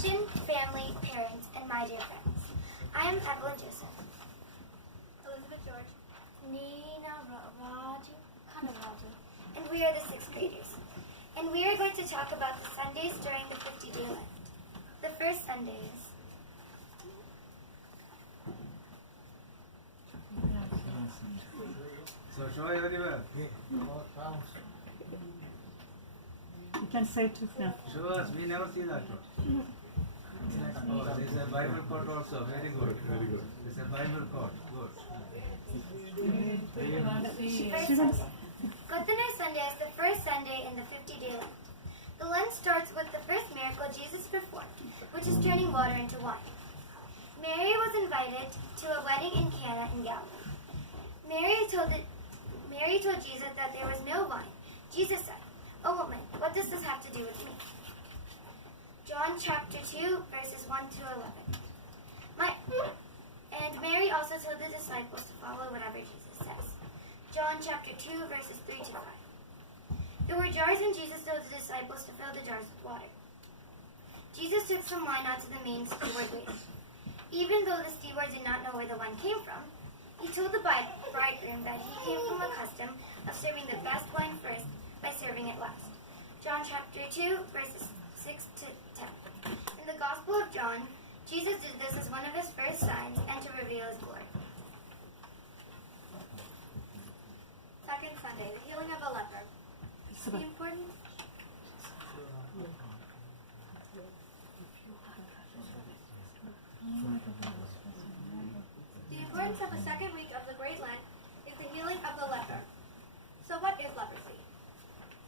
Christian family, parents, and my dear friends. I am Evelyn Joseph. Elizabeth George. Nina Raji Kanaraja. And we are the 6th graders. And we are going to talk about the Sundays during the 50-day Lent. The first Sunday is So show everywhere. You can say it too now. Show us. We never see that. Oh, there's a Bible quote also. Very good. Very good. There's a Bible quote. Good. Good Night Sunday is the first Sunday in the 50-day Lent. The Lent starts with the first miracle Jesus performed, which is turning water into wine. Mary was invited to a wedding in Cana in Galilee. Mary told Jesus that there was no wine. Jesus said, "O woman, what does this have to do with me?" John chapter 2, verses 1 to 11. And Mary also told the disciples to follow whatever Jesus says. John chapter 2, verses 3 to 5. There were jars, and Jesus told the disciples to fill the jars with water. Jesus took some wine out to the main steward waiting. Even though the steward did not know where the wine came from, he told the bridegroom that he came from a custom of serving the best wine first by serving it last. John chapter 2, verses 6 to 10. In the Gospel of John, Jesus did this as one of his first signs and to reveal his glory. Second Sunday, the healing of a leper. The importance of the second week of the Great Lent is the healing of the leper. So what is leprosy?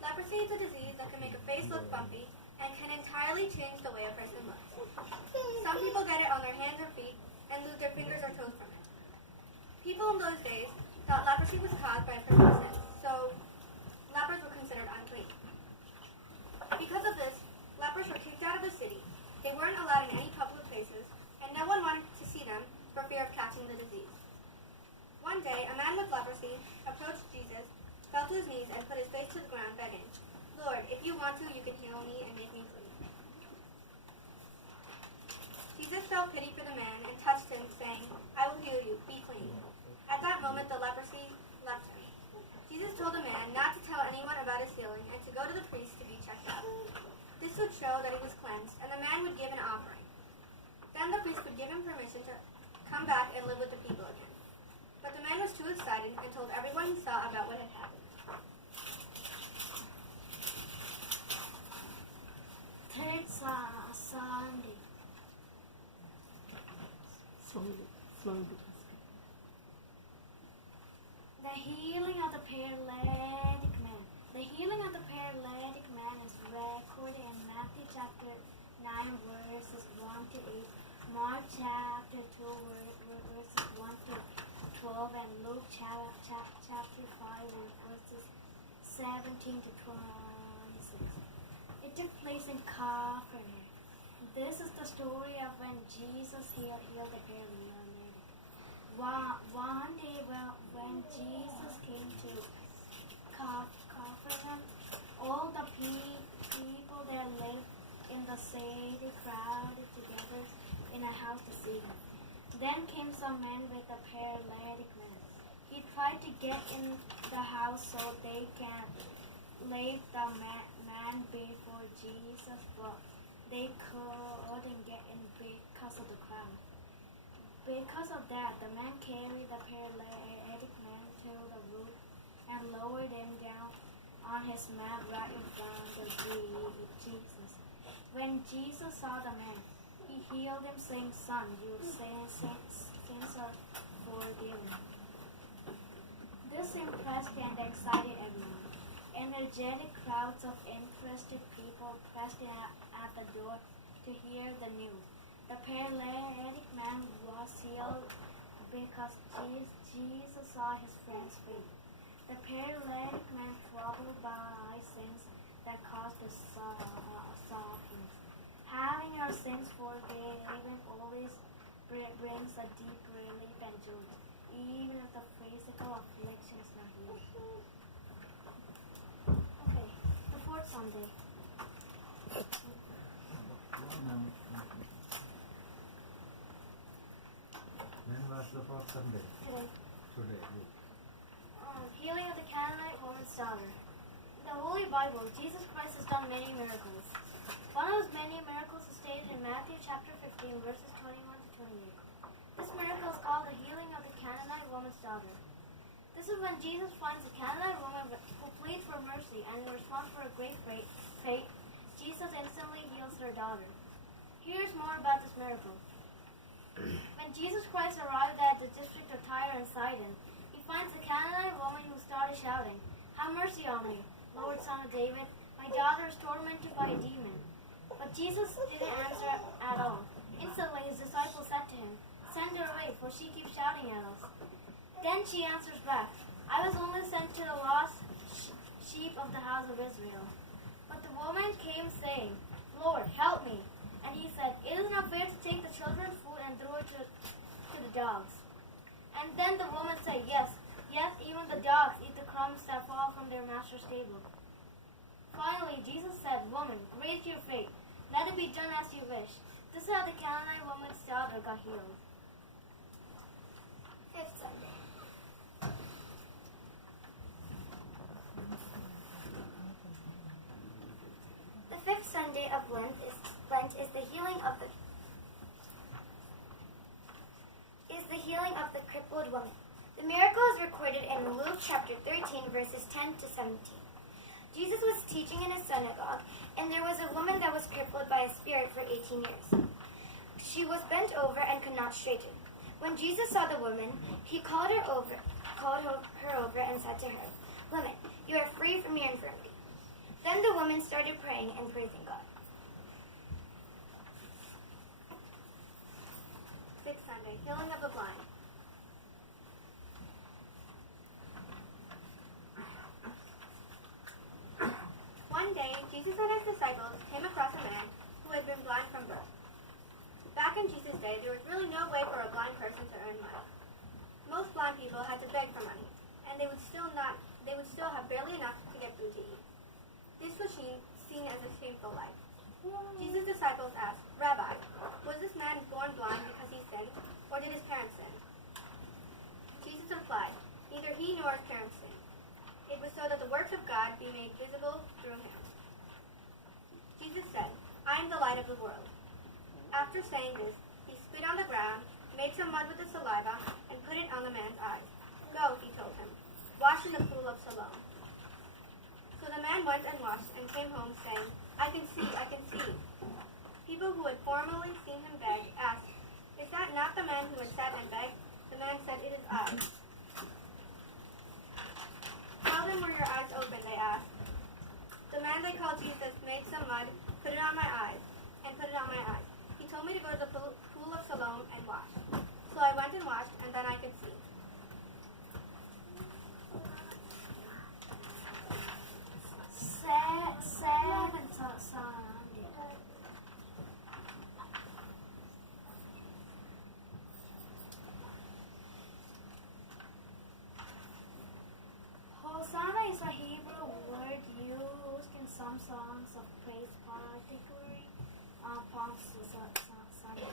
Leprosy is a disease that can make a face look bumpy and can entirely change the way a person looks. Some people get it on their hands or feet and lose their fingers or toes from it. People in those days thought leprosy was caused by a person's sin, so lepers were considered unclean. Because of this, lepers were kicked out of the city. They weren't allowed in any public places, and no one wanted to see them for fear of catching the disease. One day, a man with leprosy approached Jesus, fell to his knees, and put his face to the ground, begging, "Lord, if you want to, you can heal me and make me clean." Jesus felt pity for the man and touched him, saying, "I will heal you, be clean." At that moment, the leprosy left him. Jesus told the man not to tell anyone about his healing and to go to the priest to be checked out. This would show that he was cleansed, and the man would give an offering. Then the priest would give him permission to come back and live with the people again. But the man was too excited and told everyone he saw about what had happened. Third Sunday. Slowly. The healing of the paralytic man. The healing of the paralytic man is recorded in Matthew chapter 9, verses 1 to 8, Mark chapter 2, verses 1 to 12, and Luke chapter 5, verses 17 to 26. It took place in Capernaum. This is the story of when Jesus healed the paralytic. One day when Jesus came to Capernaum, all the people that lived in the city crowded together in a house to see him. Then came some men with a paralytic man. He tried to get in the house so they can lay the man before Jesus, but they couldn't get in because of the crowd. Because of that, the man carried the paralytic man to the roof and lowered him down on his mat right in front of Jesus. When Jesus saw the man, he healed him, saying, "Son, your sins are forgiven." This impressed and excited everyone. Energetic crowds of interested people pressed in at the door to hear the news. The paralytic man was healed because Jesus saw his friend's faith. The paralytic man, troubled by sins that caused the suffering. Having our sins forgiven always brings a deep relief and joy, even if the physical affliction is not healed. Okay, the fourth Sunday. or Sunday? Today. Today. Good. Healing of the Canaanite woman's daughter. In the Holy Bible, Jesus Christ has done many miracles. One of his many miracles is stated in Matthew chapter 15, verses 21 to 28. This miracle is called the healing of the Canaanite woman's daughter. This is when Jesus finds a Canaanite woman who pleads for mercy, and in response for a great fate, Jesus instantly heals her daughter. Here's more about this miracle. When Jesus Christ arrived at the district of Tyre and Sidon, he finds the Canaanite woman who started shouting, "Have mercy on me, Lord, Son of David. My daughter is tormented by a demon." But Jesus didn't answer at all. Instantly his disciples said to him, "Send her away, for she keeps shouting at us." Then she answers back, "I was only sent to the lost sheep of the house of Israel." But the woman came saying, "Lord, help me." And he said, "It is not fair to take the children's food and throw it to the dogs." And then the woman said, Yes, even the dogs eat the crumbs that fall from their master's table." Finally, Jesus said, "Woman, great is your faith. Let it be done as you wish." This is how the Canaanite woman's daughter got healed. Fifth Sunday. The fifth Sunday of Lent is the healing of the crippled woman. The miracle is recorded in Luke chapter 13, verses 10 to 17. Jesus was teaching in a synagogue, and there was a woman that was crippled by a spirit for 18 years. She was bent over and could not straighten. When Jesus saw the woman, he called her over and said to her, "Woman, you are free from your infirmity." Then the woman started praying and praising God. Sixth Sunday, healing of the blind. One day, Jesus and his disciples came across a man who had been blind from birth. Back in Jesus' day, there was really no way for a blind person to earn money. Most blind people had to beg for money, and they would still have barely enough to get food to eat. This was seen as a shameful life. Jesus' disciples asked, "Rabbi, was this man born blind because he sinned, or did his parents sin?" Jesus replied, "Neither he nor his parents sinned. It was so that the works of God be made visible through him." Jesus said, "I am the light of the world." After saying this, he spit on the ground, made some mud with the saliva, and put it on the man's eyes. "Go," he told him, "wash in the pool of Siloam." So the man went and washed and came home saying, I can see." People who had formerly seen him beg asked, "Is that not the man who had sat and begged?" The man said, "It is I." "How then were your eyes open?" they asked. "The man they called Jesus made some mud, put it on my eyes, and put it on my eyes. He told me to go to the pool of Siloam and wash. So I went and washed, and then I could see." Seventh Sunday. Hosanna is a Hebrew word used in some songs of praise, particularly on Palm Sunday.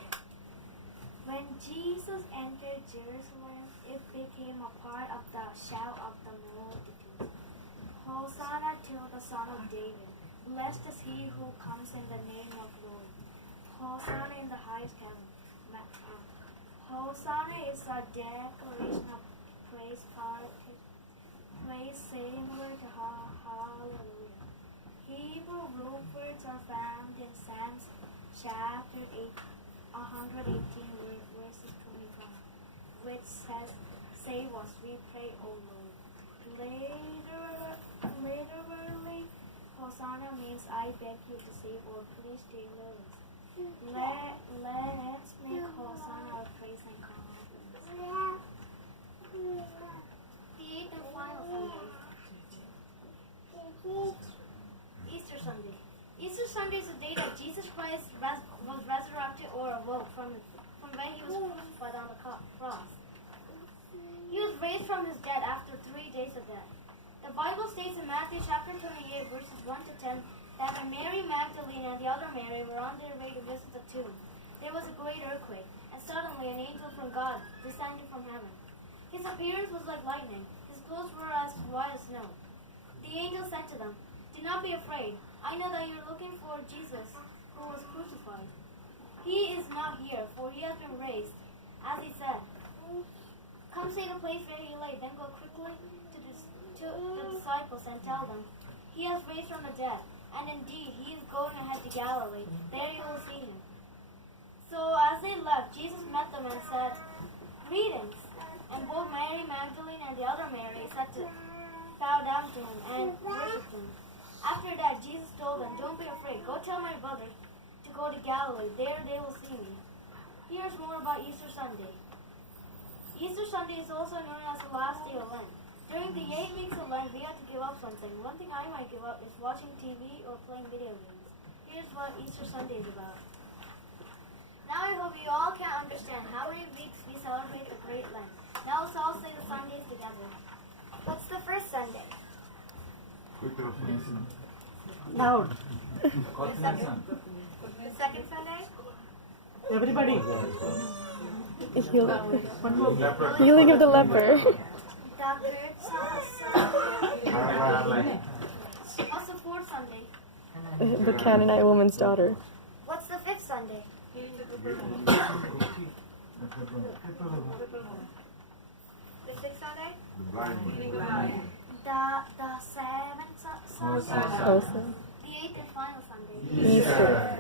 When Jesus entered Jerusalem, it became a part of the shout of the multitude. Hosanna to the Son of David. Blessed is he who comes in the name of Lord. Hosanna in the highest heaven. Hosanna is a declaration of praise, similar to hallelujah. Hebrew root words are found in Psalms chapter 118, verses 25, which says, "Save us, we pray, O Lord." Literally, Hosanna means "I beg you to save," or "Please deliver us." Let's make Hosanna our praise and confidence. The eighth and final Sunday. Easter Sunday. Easter Sunday is the day that Jesus Christ was resurrected or awoke from when he was crucified on the cross. He was raised from his dead after 3 days of death. The Bible states in Matthew chapter 28, verses 1 to 10, that when Mary Magdalene and the other Mary were on their way to visit the tomb, there was a great earthquake, and suddenly an angel from from God, descending from heaven. His appearance was like lightning. His clothes were as white as snow. The angel said to them, "Do not be afraid. I know that you're looking for Jesus, who was crucified. He is not here, for he has been raised, as he said. Come see the place where he lay, then go quickly to the disciples and tell them, he has raised from the dead, and indeed he is going ahead to Galilee. There you will see him." So as they left, Jesus met them and said, "Greetings." And both Mary Magdalene and the other Mary said to bow down to him and worshipped him. After that, Jesus told them, "Don't be afraid. Go tell my brothers to go to Galilee. There they will see me." Here's more about Easter Sunday. Easter Sunday is also known as the last day of Lent. During the 8 weeks of Lent, we have to give up something. One thing I might give up is watching TV or playing video games. Here's what Easter Sunday is about. Now I hope you all can understand how many weeks we celebrate the Great Lent. Now let's all say the Sundays together. What's the first Sunday? Loud. The second Sunday? Everybody. One more. Healing of the leper. The third Sunday. What's the fourth Sunday? The Canaanite woman's daughter. What's the fifth Sunday? The sixth Sunday? The seventh Sunday. Also. The eighth and final Sunday. Easter.